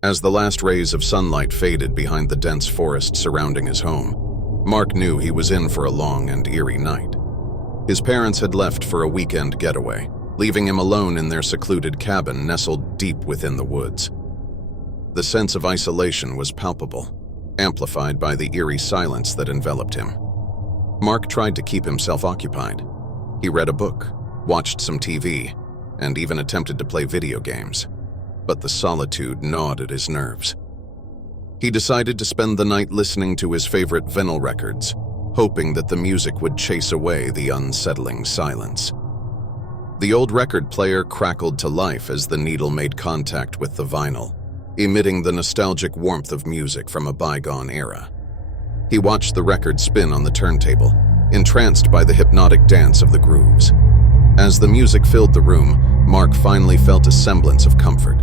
As the last rays of sunlight faded behind the dense forest surrounding his home, Mark knew he was in for a long and eerie night. His parents had left for a weekend getaway, leaving him alone in their secluded cabin nestled deep within the woods. The sense of isolation was palpable, amplified by the eerie silence that enveloped him. Mark tried to keep himself occupied. He read a book, watched some TV, and even attempted to play video games. But the solitude gnawed at his nerves. He decided to spend the night listening to his favorite vinyl records, hoping that the music would chase away the unsettling silence. The old record player crackled to life as the needle made contact with the vinyl, emitting the nostalgic warmth of music from a bygone era. He watched the record spin on the turntable, entranced by the hypnotic dance of the grooves. As the music filled the room, Mark finally felt a semblance of comfort.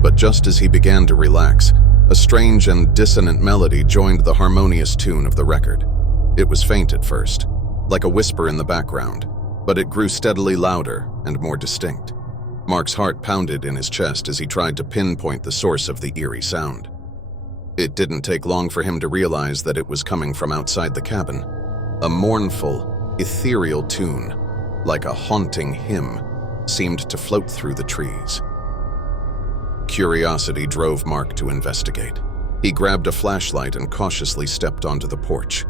But just as he began to relax, a strange and dissonant melody joined the harmonious tune of the record. It was faint at first, like a whisper in the background, but it grew steadily louder and more distinct. Mark's heart pounded in his chest as he tried to pinpoint the source of the eerie sound. It didn't take long for him to realize that it was coming from outside the cabin. A mournful, ethereal tune, like a haunting hymn, seemed to float through the trees. Curiosity drove Mark to investigate. He grabbed a flashlight and cautiously stepped onto the porch.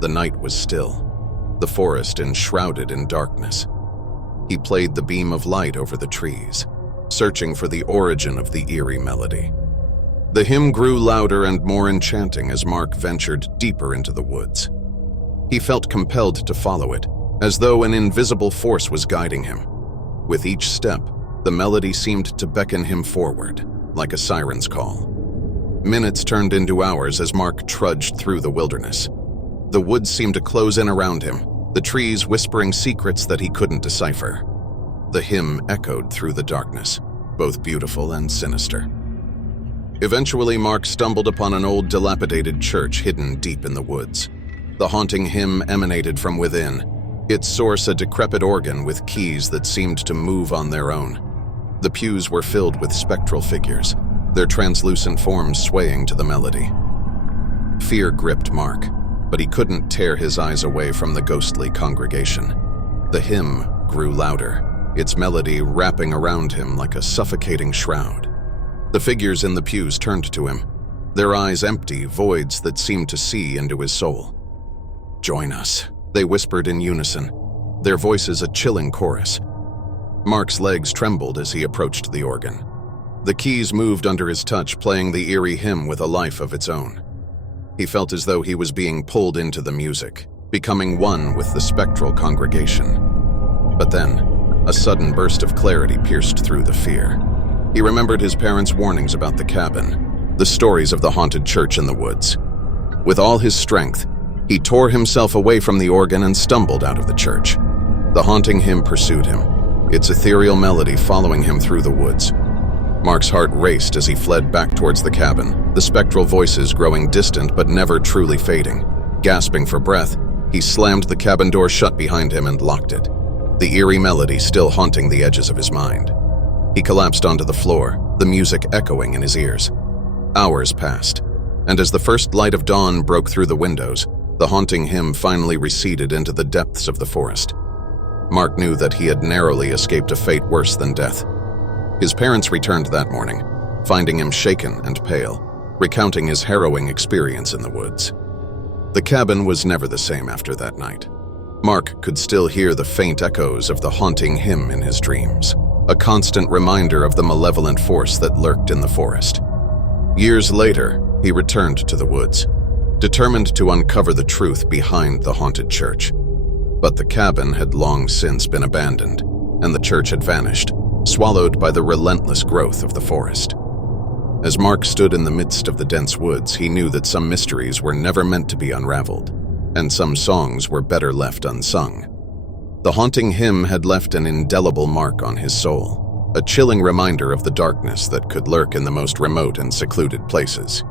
The night was still, the forest enshrouded in darkness. He played the beam of light over the trees, searching for the origin of the eerie melody. The hymn grew louder and more enchanting as Mark ventured deeper into the woods. He felt compelled to follow it, as though an invisible force was guiding him. With each step, the melody seemed to beckon him forward, like a siren's call. Minutes turned into hours as Mark trudged through the wilderness. The woods seemed to close in around him, the trees whispering secrets that he couldn't decipher. The hymn echoed through the darkness, both beautiful and sinister. Eventually, Mark stumbled upon an old, dilapidated church hidden deep in the woods. The haunting hymn emanated from within, its source a decrepit organ with keys that seemed to move on their own. The pews were filled with spectral figures, their translucent forms swaying to the melody. Fear gripped Mark, but he couldn't tear his eyes away from the ghostly congregation. The hymn grew louder, its melody wrapping around him like a suffocating shroud. The figures in the pews turned to him, their eyes empty voids that seemed to see into his soul. "Join us," they whispered in unison, their voices a chilling chorus. Mark's legs trembled as he approached the organ. The keys moved under his touch, playing the eerie hymn with a life of its own. He felt as though he was being pulled into the music, becoming one with the spectral congregation. But then, a sudden burst of clarity pierced through the fear. He remembered his parents' warnings about the cabin, the stories of the haunted church in the woods. With all his strength, he tore himself away from the organ and stumbled out of the church. The haunting hymn pursued him, its ethereal melody following him through the woods. Mark's heart raced as he fled back towards the cabin, the spectral voices growing distant but never truly fading. Gasping for breath, he slammed the cabin door shut behind him and locked it, the eerie melody still haunting the edges of his mind. He collapsed onto the floor, the music echoing in his ears. Hours passed, and as the first light of dawn broke through the windows, the haunting hymn finally receded into the depths of the forest. Mark knew that he had narrowly escaped a fate worse than death. His parents returned that morning, finding him shaken and pale, recounting his harrowing experience in the woods. The cabin was never the same after that night. Mark could still hear the faint echoes of the haunting hymn in his dreams, a constant reminder of the malevolent force that lurked in the forest. Years later, he returned to the woods, determined to uncover the truth behind the haunted church. But the cabin had long since been abandoned, and the church had vanished, swallowed by the relentless growth of the forest. As Mark stood in the midst of the dense woods, he knew that some mysteries were never meant to be unraveled, and some songs were better left unsung. The haunting hymn had left an indelible mark on his soul, a chilling reminder of the darkness that could lurk in the most remote and secluded places.